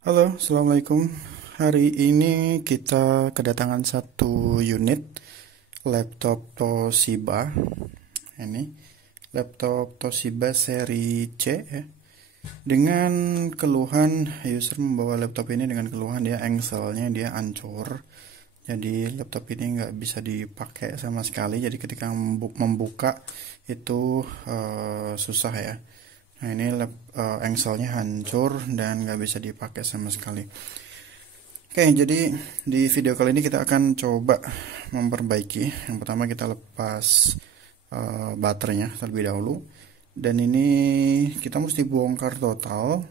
Halo, Assalamualaikum. Hari ini kita kedatangan satu unit laptop Toshiba. Ini laptop Toshiba seri C ya. Dengan keluhan user membawa laptop ini dengan keluhan dia engselnya dia hancur. Jadi laptop ini nggak bisa dipakai sama sekali. Jadi ketika membuka itu susah ya. Nah ini engselnya hancur dan nggak bisa dipakai sama sekali. Oke, jadi di video kali ini kita akan coba memperbaiki. Yang pertama kita lepas baterainya terlebih dahulu. Dan ini kita mesti bongkar total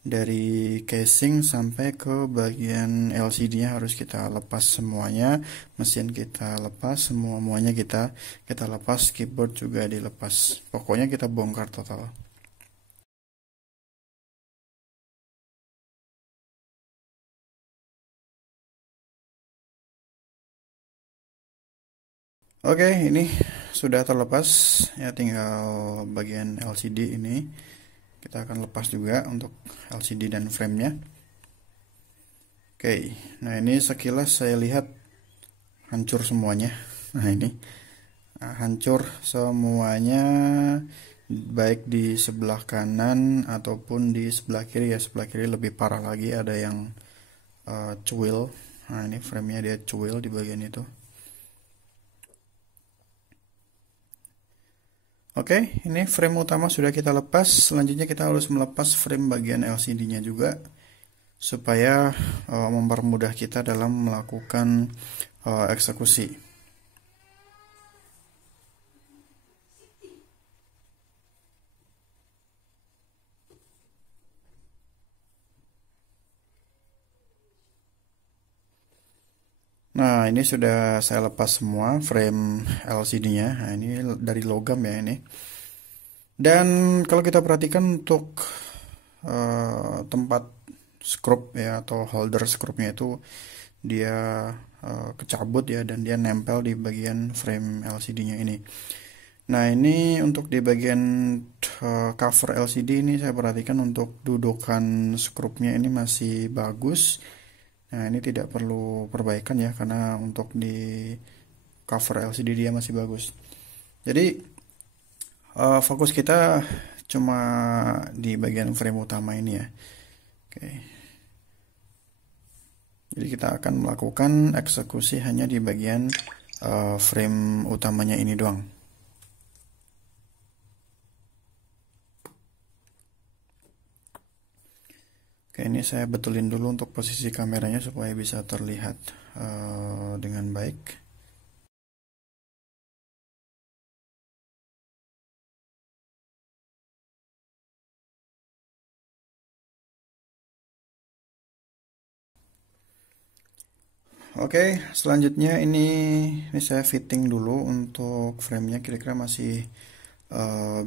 dari casing sampai ke bagian LCD-nya harus kita lepas semuanya. Mesin kita lepas, semuanya kita lepas, keyboard juga dilepas. Pokoknya kita bongkar total. Oke, ini sudah terlepas ya, tinggal bagian LCD ini kita akan lepas juga untuk LCD dan framenya. Oke, nah ini sekilas saya lihat hancur semuanya. Nah ini hancur semuanya, baik di sebelah kanan ataupun di sebelah kiri ya. Sebelah kiri lebih parah lagi, ada yang cuil. Nah ini framenya dia cuil di bagian itu. Oke, ini frame utama sudah kita lepas. Selanjutnya kita harus melepas frame bagian LCD-nya juga supaya mempermudah kita dalam melakukan eksekusi. Nah, ini sudah saya lepas semua frame LCD-nya. Nah, ini dari logam ya ini. Dan kalau kita perhatikan untuk tempat skrup ya atau holder skrupnya itu dia kecabut ya, dan dia nempel di bagian frame LCD-nya ini. Nah ini untuk di bagian cover LCD ini saya perhatikan untuk dudukan skrupnya ini masih bagus. Nah ini tidak perlu perbaikan ya, karena untuk di cover LCD dia masih bagus. Jadi fokus kita cuma di bagian frame utama ini ya. Oke. Jadi kita akan melakukan eksekusi hanya di bagian frame utamanya ini doang. Oke, ini saya betulin dulu untuk posisi kameranya supaya bisa terlihat dengan baik. Oke, selanjutnya ini saya fitting dulu untuk framenya, kira-kira masih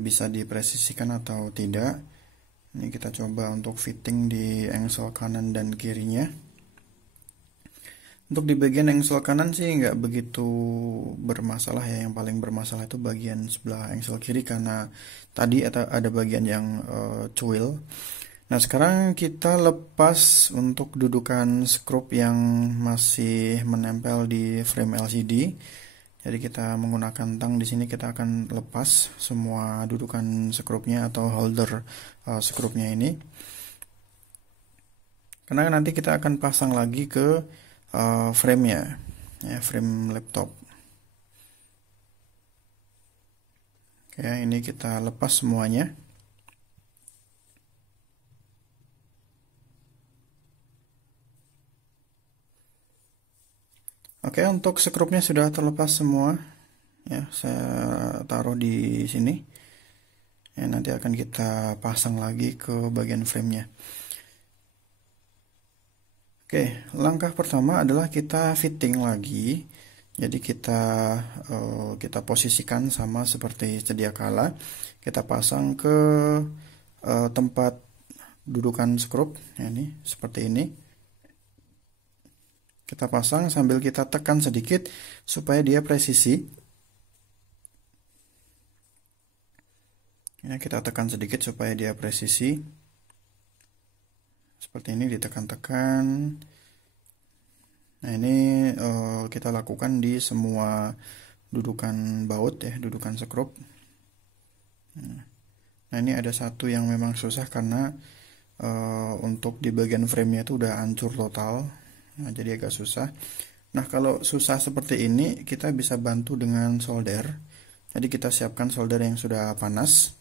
bisa dipresisikan atau tidak. Ini kita coba untuk fitting di engsel kanan dan kirinya. Untuk di bagian engsel kanan sih nggak begitu bermasalah ya. Yang paling bermasalah itu bagian sebelah engsel kiri, karena tadi ada bagian yang cuil. Nah sekarang kita lepas untuk dudukan skrup yang masih menempel di frame LCD. Jadi kita menggunakan tang di sini, kita akan lepas semua dudukan skrupnya atau holder skrupnya ini. Karena nanti kita akan pasang lagi ke frame-nya, ya, frame laptop. Oke, ini kita lepas semuanya. Oke, untuk skrupnya sudah terlepas semua. Ya, saya taruh di sini. Ya, nanti akan kita pasang lagi ke bagian frame-nya. Oke, langkah pertama adalah kita fitting lagi. Jadi kita posisikan sama seperti sedia kala. Kita pasang ke tempat dudukan skrup, ya, ini seperti ini. Kita pasang sambil kita tekan sedikit supaya dia presisi. Ya, kita tekan sedikit supaya dia presisi. seperti ini, ditekan-tekan. Nah, ini kita lakukan di semua dudukan baut ya, dudukan skrup. Nah, ini ada satu yang memang susah karena untuk di bagian framenya itu udah hancur total. Nah, jadi agak susah. Nah, kalau susah seperti ini, kita bisa bantu dengan solder. Jadi kita siapkan solder yang sudah panas.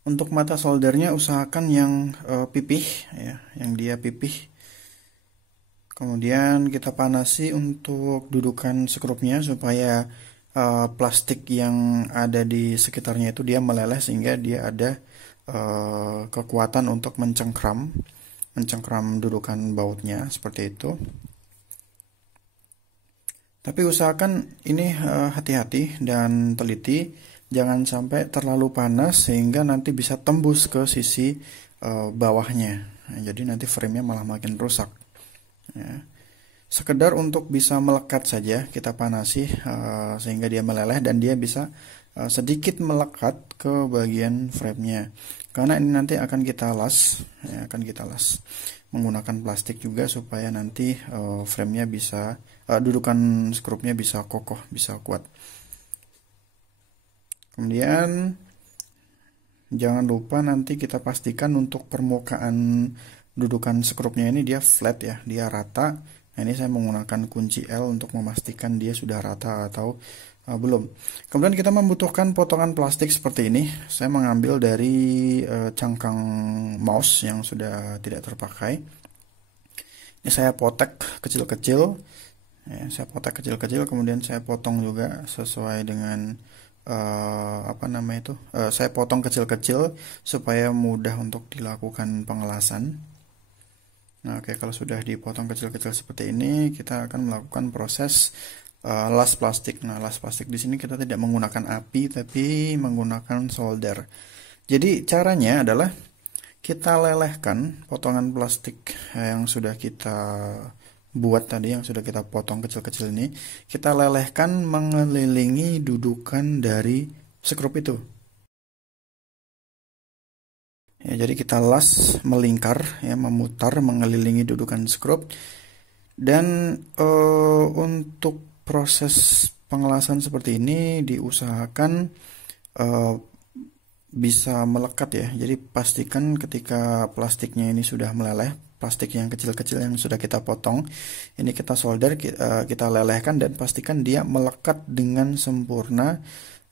Untuk mata soldernya usahakan yang pipih ya, yang dia pipih. Kemudian kita panasi untuk dudukan skrupnya supaya plastik yang ada di sekitarnya itu dia meleleh sehingga dia ada kekuatan untuk mencengkram dudukan bautnya seperti itu. Tapi usahakan ini hati-hati dan teliti, jangan sampai terlalu panas sehingga nanti bisa tembus ke sisi bawahnya. Nah, jadi nanti framenya malah makin rusak. Ya. Sekedar untuk bisa melekat saja kita panasi sehingga dia meleleh dan dia bisa sedikit melekat ke bagian framenya. Karena ini nanti akan kita las, ya, menggunakan plastik juga supaya nanti framenya bisa dudukan skrupnya bisa kokoh, bisa kuat. Kemudian jangan lupa nanti kita pastikan untuk permukaan dudukan skrupnya ini dia flat ya, dia rata. Nah, ini saya menggunakan kunci L untuk memastikan dia sudah rata atau belum. Kemudian kita membutuhkan potongan plastik seperti ini. Saya mengambil dari cangkang mouse yang sudah tidak terpakai. Ini saya potek kecil-kecil. Ya, saya potek kecil-kecil, kemudian saya potong juga sesuai dengan saya potong kecil-kecil supaya mudah untuk dilakukan pengelasan. Nah, oke, kalau sudah dipotong kecil-kecil seperti ini, kita akan melakukan proses las plastik. Nah, las plastik di sini kita tidak menggunakan api, tapi menggunakan solder. Jadi caranya adalah kita lelehkan potongan plastik yang sudah kita buat tadi, yang sudah kita potong kecil-kecil ini, kita lelehkan mengelilingi dudukan dari skrup itu. Ya, jadi kita las melingkar ya, memutar mengelilingi dudukan skrup. Dan untuk proses pengelasan seperti ini diusahakan bisa melekat ya. Jadi pastikan ketika plastiknya ini sudah meleleh, plastik yang kecil-kecil yang sudah kita potong, ini kita solder, kita lelehkan dan pastikan dia melekat dengan sempurna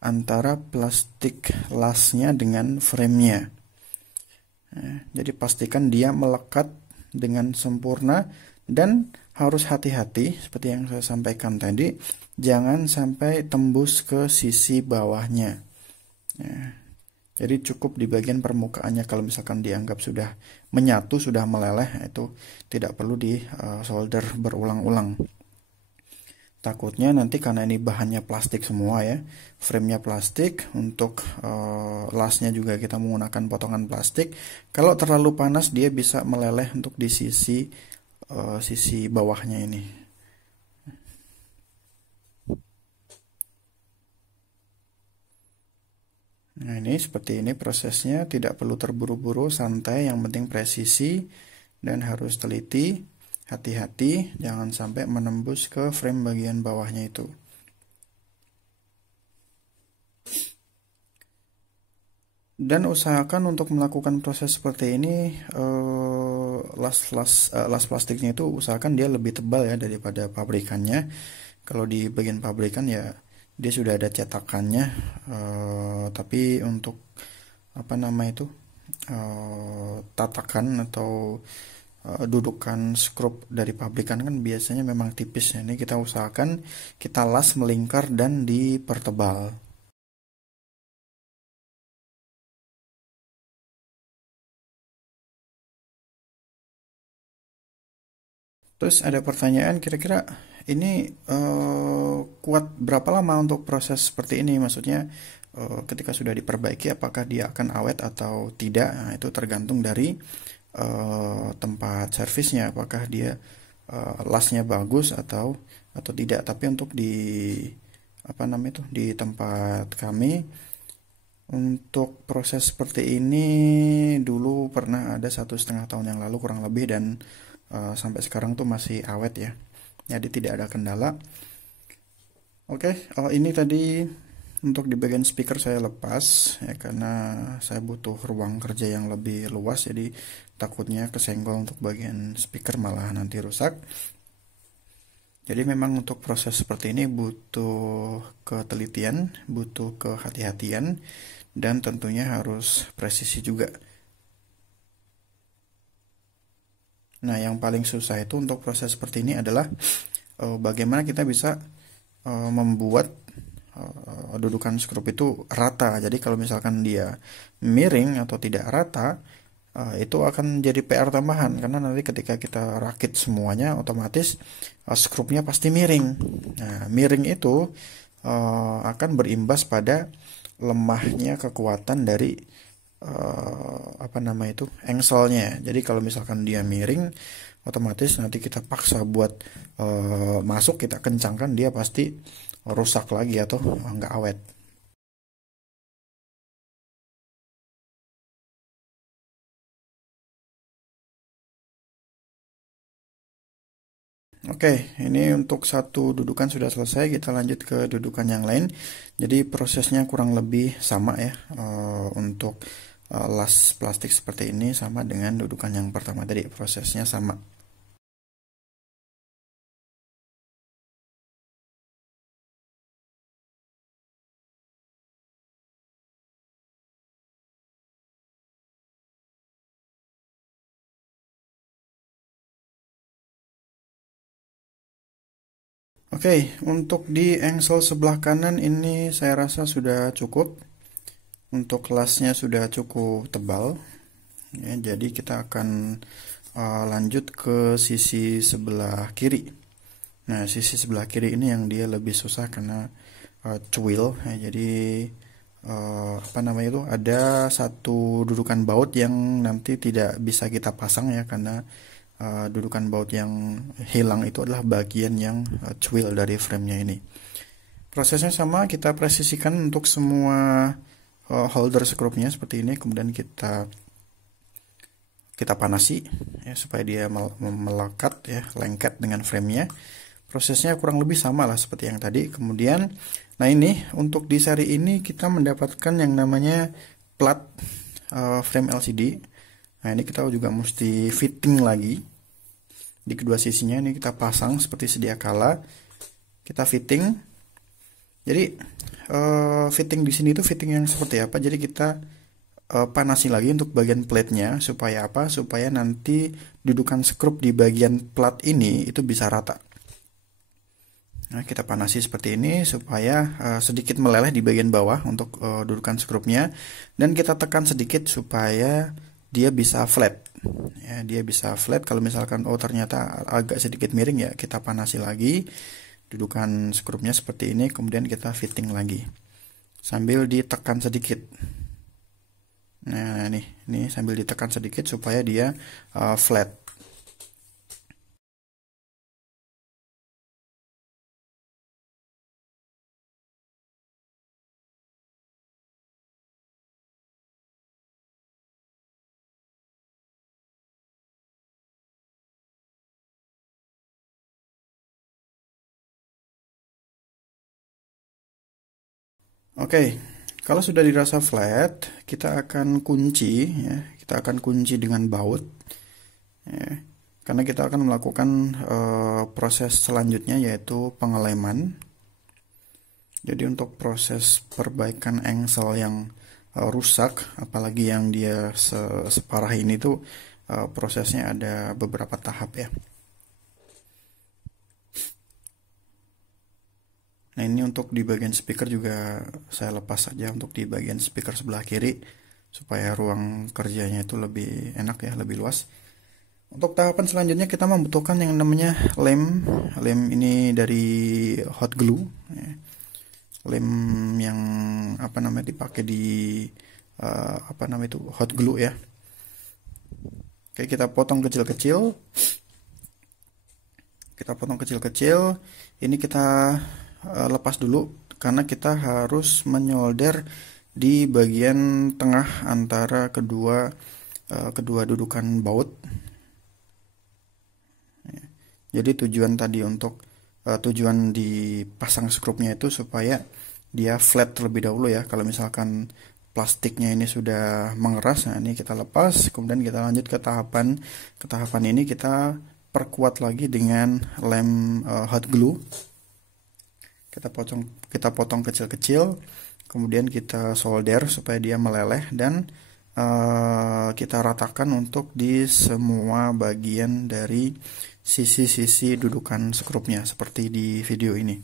antara plastik lasnya dengan framenya. Nah, jadi pastikan dia melekat dengan sempurna dan harus hati-hati seperti yang saya sampaikan tadi, jangan sampai tembus ke sisi bawahnya. Nah, jadi cukup di bagian permukaannya. Kalau misalkan dianggap sudah menyatu, sudah meleleh, itu tidak perlu di solder berulang-ulang. Takutnya nanti karena ini bahannya plastik semua ya, framenya plastik, untuk lasnya juga kita menggunakan potongan plastik. Kalau terlalu panas dia bisa meleleh untuk di sisi bawahnya ini. Nah, ini seperti ini prosesnya, tidak perlu terburu-buru, santai, yang penting presisi dan harus teliti. Hati-hati, jangan sampai menembus ke frame bagian bawahnya itu. Dan usahakan untuk melakukan proses seperti ini, las plastiknya itu usahakan dia lebih tebal ya daripada pabrikannya. Kalau di bagian pabrikan ya dia sudah ada cetakannya, tapi untuk tatakan atau dudukan skrup dari pabrikan kan biasanya memang tipis ya. Ini kita usahakan kita las melingkar dan dipertebal. Terus ada pertanyaan, kira-kira ini kuat berapa lama untuk proses seperti ini? Maksudnya ketika sudah diperbaiki apakah dia akan awet atau tidak? Nah, itu tergantung dari tempat servisnya, apakah dia lasnya bagus atau tidak. Tapi untuk di di tempat kami Untuk proses seperti ini dulu pernah ada 1,5 tahun yang lalu kurang lebih, dan sampai sekarang tuh masih awet ya. Jadi tidak ada kendala. Oke, ini tadi untuk di bagian speaker saya lepas ya, karena saya butuh ruang kerja yang lebih luas, jadi takutnya kesenggol untuk bagian speaker malah nanti rusak. Jadi memang untuk proses seperti ini butuh ketelitian, butuh kehati-hatian, dan tentunya harus presisi juga. Nah, yang paling susah itu untuk proses seperti ini adalah bagaimana kita bisa membuat dudukan skrup itu rata. Jadi kalau misalkan dia miring atau tidak rata, itu akan jadi PR tambahan, karena nanti ketika kita rakit semuanya otomatis skrupnya pasti miring. Nah, miring itu akan berimbas pada lemahnya kekuatan dari apa nama itu, engselnya. Jadi kalau misalkan dia miring, otomatis nanti kita paksa buat masuk, kita kencangkan, dia pasti rusak lagi atau nggak awet. Oke, ini untuk satu dudukan sudah selesai. Kita lanjut ke dudukan yang lain. Jadi prosesnya kurang lebih sama ya. Untuk las plastik seperti ini sama dengan dudukan yang pertama tadi. Prosesnya sama. Oke, untuk di engsel sebelah kanan ini saya rasa sudah cukup. Untuk lasnya sudah cukup tebal. Ya, jadi kita akan lanjut ke sisi sebelah kiri. Nah, sisi sebelah kiri ini yang dia lebih susah karena cuil. Ya, jadi apa namanya itu, ada satu dudukan baut yang nanti tidak bisa kita pasang ya, karena dudukan baut yang hilang itu adalah bagian yang cuil dari framenya ini. Prosesnya sama, kita presisikan untuk semua holder skrupnya seperti ini, kemudian kita panasi ya supaya dia melekat ya, lengket dengan framenya. Prosesnya kurang lebih sama lah seperti yang tadi. Kemudian, nah ini untuk di seri ini kita mendapatkan yang namanya plat frame LCD. Nah, ini kita juga mesti fitting lagi di kedua sisinya. Ini kita pasang seperti sedia kala. Kita fitting. Jadi fitting di sini itu fitting yang seperti apa? Jadi kita panasi lagi untuk bagian plate-nya supaya apa? Supaya nanti dudukan skrup di bagian plat ini itu bisa rata. Nah, kita panasi seperti ini supaya sedikit meleleh di bagian bawah untuk dudukan skrupnya, dan kita tekan sedikit supaya dia bisa flat. Ya, dia bisa flat. Kalau misalkan ternyata agak sedikit miring, ya kita panasi lagi dudukan skrupnya seperti ini, kemudian kita fitting lagi sambil ditekan sedikit. Nah, ini sambil ditekan sedikit supaya dia flat. Oke, kalau sudah dirasa flat, kita akan kunci ya. Kita akan kunci dengan baut ya. Karena kita akan melakukan proses selanjutnya, yaitu pengeleman. Jadi untuk proses perbaikan engsel yang rusak, apalagi yang dia separah ini tuh, prosesnya ada beberapa tahap ya. Nah, ini untuk di bagian speaker juga saya lepas saja untuk di bagian speaker sebelah kiri supaya ruang kerjanya itu lebih enak ya, lebih luas. Untuk tahapan selanjutnya kita membutuhkan yang namanya lem. Lem ini dari hot glue ya. Lem yang apa namanya dipakai di apa namanya itu, hot glue ya. Oke, kita potong kecil-kecil. Kita potong kecil-kecil. Ini kita lepas dulu karena kita harus menyolder di bagian tengah antara kedua dudukan baut. Jadi tujuan dipasang skrupnya itu supaya dia flat terlebih dahulu ya. Kalau misalkan plastiknya ini sudah mengeras, nah ini kita lepas, kemudian kita lanjut ke tahapan ini kita perkuat lagi dengan lem hot glue. Kita potong kecil-kecil, kemudian kita solder supaya dia meleleh, dan kita ratakan untuk di semua bagian dari sisi-sisi dudukan skrupnya seperti di video ini.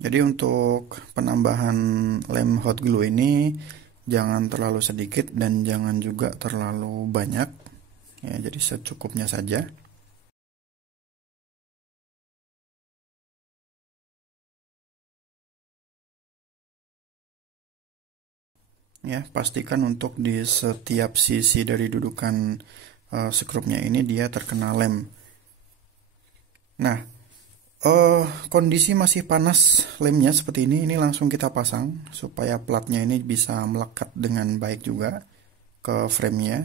Jadi untuk penambahan lem hot glue ini jangan terlalu sedikit dan jangan juga terlalu banyak ya, jadi secukupnya saja. Ya, pastikan untuk di setiap sisi dari dudukan skrupnya ini dia terkena lem. Nah, kondisi masih panas lemnya seperti ini langsung kita pasang supaya platnya ini bisa melekat dengan baik juga ke framenya.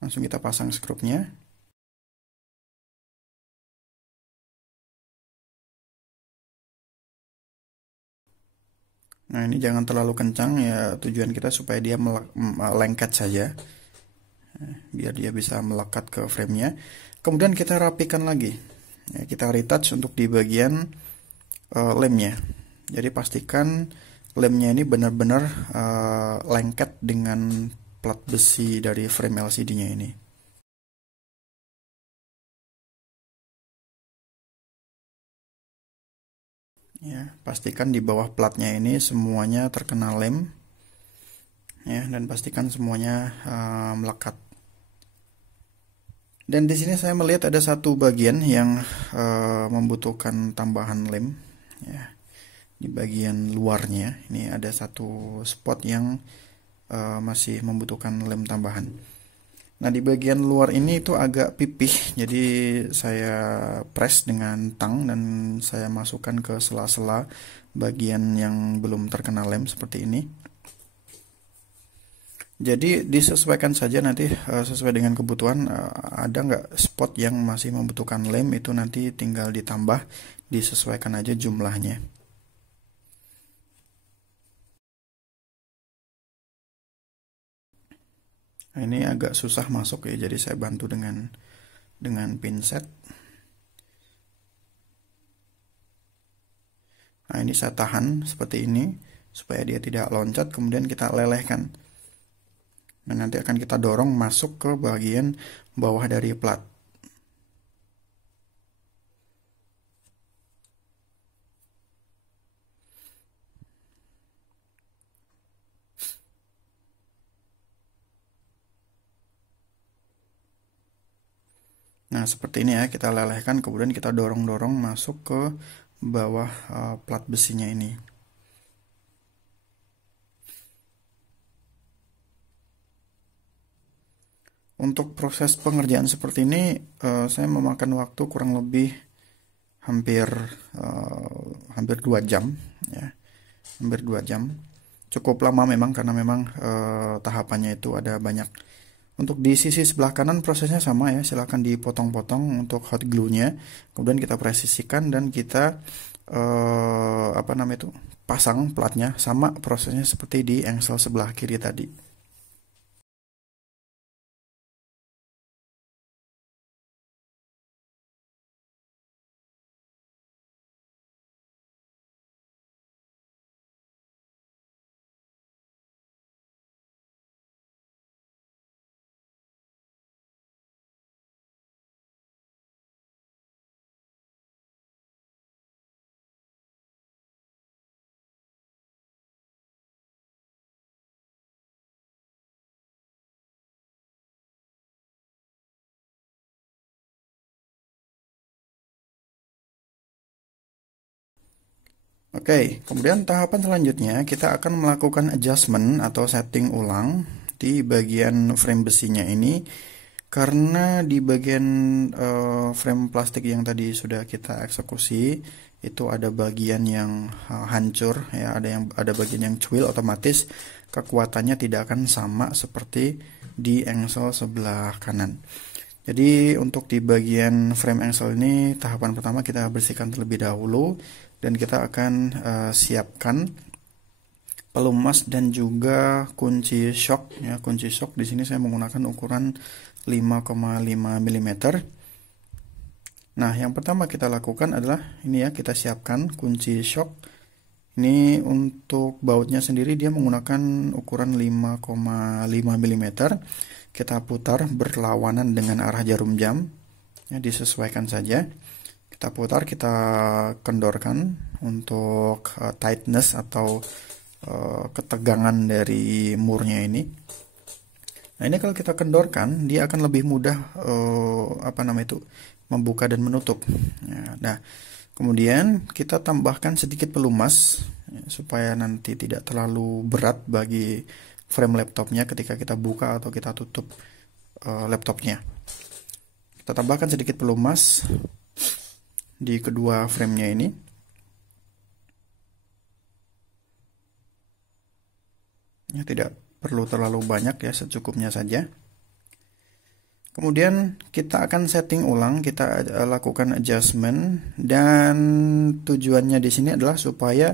Langsung kita pasang skrupnya. Nah, ini jangan terlalu kencang ya, tujuan kita supaya dia lengket saja, biar dia bisa melekat ke framenya. Kemudian kita rapikan lagi ya, kita retouch untuk di bagian lemnya. Jadi pastikan lemnya ini benar-benar lengket dengan plat besi dari frame LCD-nya ini. Ya, pastikan di bawah platnya ini semuanya terkena lem ya, dan pastikan semuanya melekat. Dan di sini saya melihat ada satu bagian yang membutuhkan tambahan lem ya. Di bagian luarnya ini ada satu spot yang masih membutuhkan lem tambahan. Nah, di bagian luar ini itu agak pipih, jadi saya press dengan tang dan saya masukkan ke sela-sela bagian yang belum terkena lem seperti ini. Jadi disesuaikan saja nanti sesuai dengan kebutuhan. Ada nggak spot yang masih membutuhkan lem, itu nanti tinggal ditambah, disesuaikan aja jumlahnya. Nah, ini agak susah masuk ya, jadi saya bantu dengan pinset. Nah, ini saya tahan seperti ini supaya dia tidak loncat, kemudian kita lelehkan. Dan nanti akan kita dorong masuk ke bagian bawah dari plat. Nah, seperti ini ya, kita lelehkan, kemudian kita dorong-dorong masuk ke bawah plat besinya ini. Untuk proses pengerjaan seperti ini saya memakan waktu kurang lebih hampir 2 jam ya. Hampir 2 jam. Cukup lama memang karena memang tahapannya itu ada banyak. Untuk di sisi sebelah kanan prosesnya sama ya, silahkan dipotong-potong untuk hot glue-nya. Kemudian kita presisikan dan kita pasang platnya, sama prosesnya seperti di engsel sebelah kiri tadi. Oke, kemudian tahapan selanjutnya kita akan melakukan adjustment atau setting ulang di bagian frame besinya ini Karena di bagian frame plastik yang tadi sudah kita eksekusi itu ada bagian yang hancur ya, ada bagian yang cuil, otomatis kekuatannya tidak akan sama seperti di engsel sebelah kanan. Jadi untuk di bagian frame engsel ini tahapan pertama kita bersihkan terlebih dahulu dan kita akan siapkan pelumas dan juga kunci shock ya. Kunci shock di sini saya menggunakan ukuran 5,5 mm. Nah, yang pertama kita lakukan adalah ini ya, kita siapkan kunci shock. Ini untuk bautnya sendiri dia menggunakan ukuran 5,5 mm. Kita putar berlawanan dengan arah jarum jam. Ya, disesuaikan saja. Kita putar, kita kendorkan untuk tightness atau ketegangan dari murnya ini. Nah, ini kalau kita kendorkan, dia akan lebih mudah membuka dan menutup. Ya, nah, kemudian kita tambahkan sedikit pelumas ya, supaya nanti tidak terlalu berat bagi frame laptopnya ketika kita buka atau kita tutup laptopnya. Kita tambahkan sedikit pelumas di kedua framenya ini. Ya, tidak perlu terlalu banyak ya, secukupnya saja. Kemudian kita akan setting ulang, kita lakukan adjustment, dan tujuannya di sini adalah supaya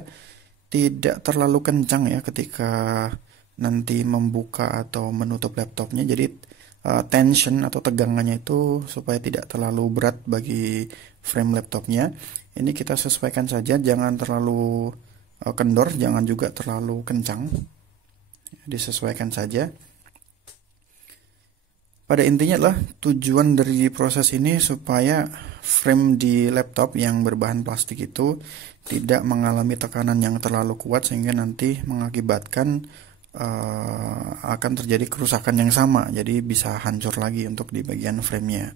tidak terlalu kencang ya ketika nanti membuka atau menutup laptopnya. Jadi tension atau tegangannya itu supaya tidak terlalu berat bagi frame laptopnya. Ini kita sesuaikan saja, jangan terlalu kendor, jangan juga terlalu kencang. Disesuaikan saja. Pada intinya adalah tujuan dari proses ini supaya frame di laptop yang berbahan plastik itu tidak mengalami tekanan yang terlalu kuat sehingga nanti mengakibatkan akan terjadi kerusakan yang sama, jadi bisa hancur lagi untuk di bagian framenya.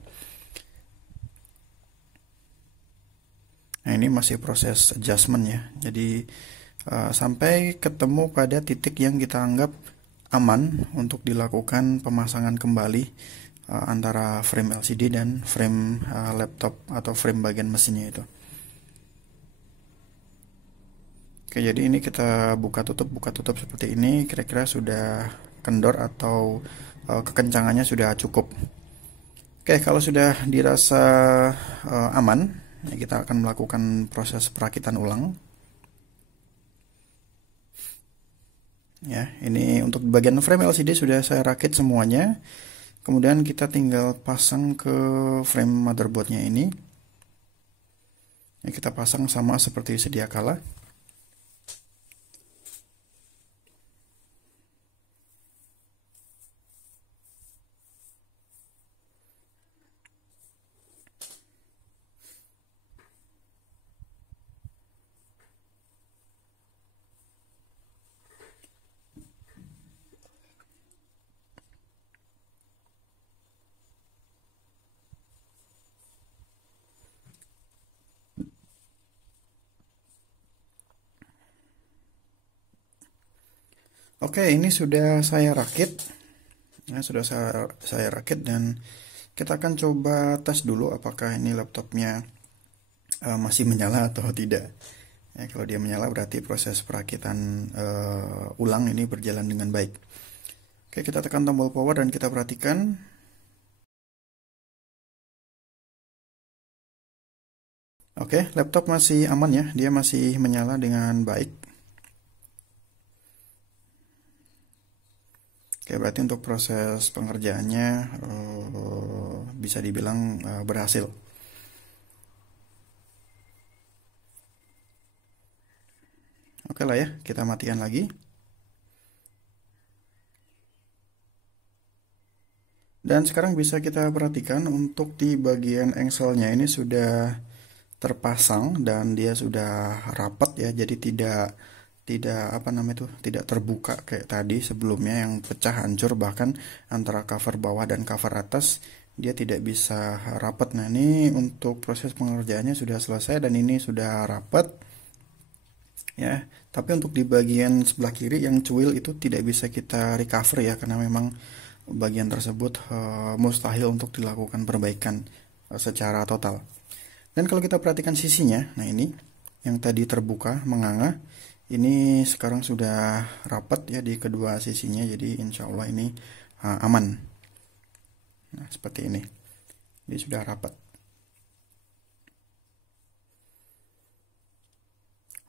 Nah, ini masih proses adjustment ya, jadi sampai ketemu pada titik yang kita anggap aman untuk dilakukan pemasangan kembali antara frame LCD dan frame laptop atau frame bagian mesinnya itu. Oke, jadi ini kita buka tutup seperti ini, kira-kira sudah kendor atau kekencangannya sudah cukup. Oke, kalau sudah dirasa aman, ya kita akan melakukan proses perakitan ulang. Ya, ini untuk bagian frame LCD sudah saya rakit semuanya. Kemudian kita tinggal pasang ke frame motherboardnya ini. Ya, kita pasang sama seperti sedia kala. Oke, ini sudah saya rakit. Ya, sudah saya rakit dan kita akan coba tes dulu apakah ini laptopnya masih menyala atau tidak. Ya, kalau dia menyala berarti proses perakitan ulang ini berjalan dengan baik. Oke, kita tekan tombol power dan kita perhatikan. Oke, laptop masih aman ya, dia masih menyala dengan baik. Oke, berarti untuk proses pengerjaannya bisa dibilang berhasil. Oke lah ya, kita matikan lagi. Dan sekarang bisa kita perhatikan untuk di bagian engselnya ini sudah terpasang dan dia sudah rapat ya, jadi tidak tidak terbuka kayak tadi sebelumnya yang pecah hancur, bahkan antara cover bawah dan cover atas dia tidak bisa rapat. Nah, ini untuk proses pengerjaannya sudah selesai dan ini sudah rapat ya. Tapi untuk di bagian sebelah kiri yang cuil itu tidak bisa kita recover ya, karena memang bagian tersebut mustahil untuk dilakukan perbaikan secara total. Dan kalau kita perhatikan sisinya, nah ini yang tadi terbuka menganga, ini sekarang sudah rapat ya di kedua sisinya, jadi insya Allah ini aman. Nah seperti ini, ini sudah rapat.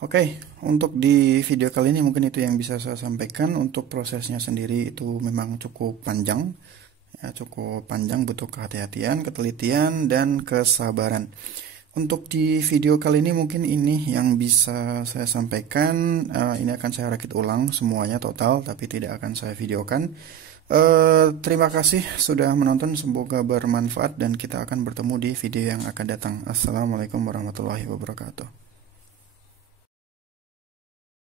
Oke, untuk di video kali ini mungkin itu yang bisa saya sampaikan. Untuk prosesnya sendiri itu memang cukup panjang, ya, cukup panjang, butuh kehati-hatian, ketelitian, dan kesabaran. Untuk di video kali ini mungkin ini yang bisa saya sampaikan. Ini akan saya rakit ulang semuanya total, tapi tidak akan saya videokan. Terima kasih sudah menonton, semoga bermanfaat dan kita akan bertemu di video yang akan datang. Assalamualaikum warahmatullahi wabarakatuh.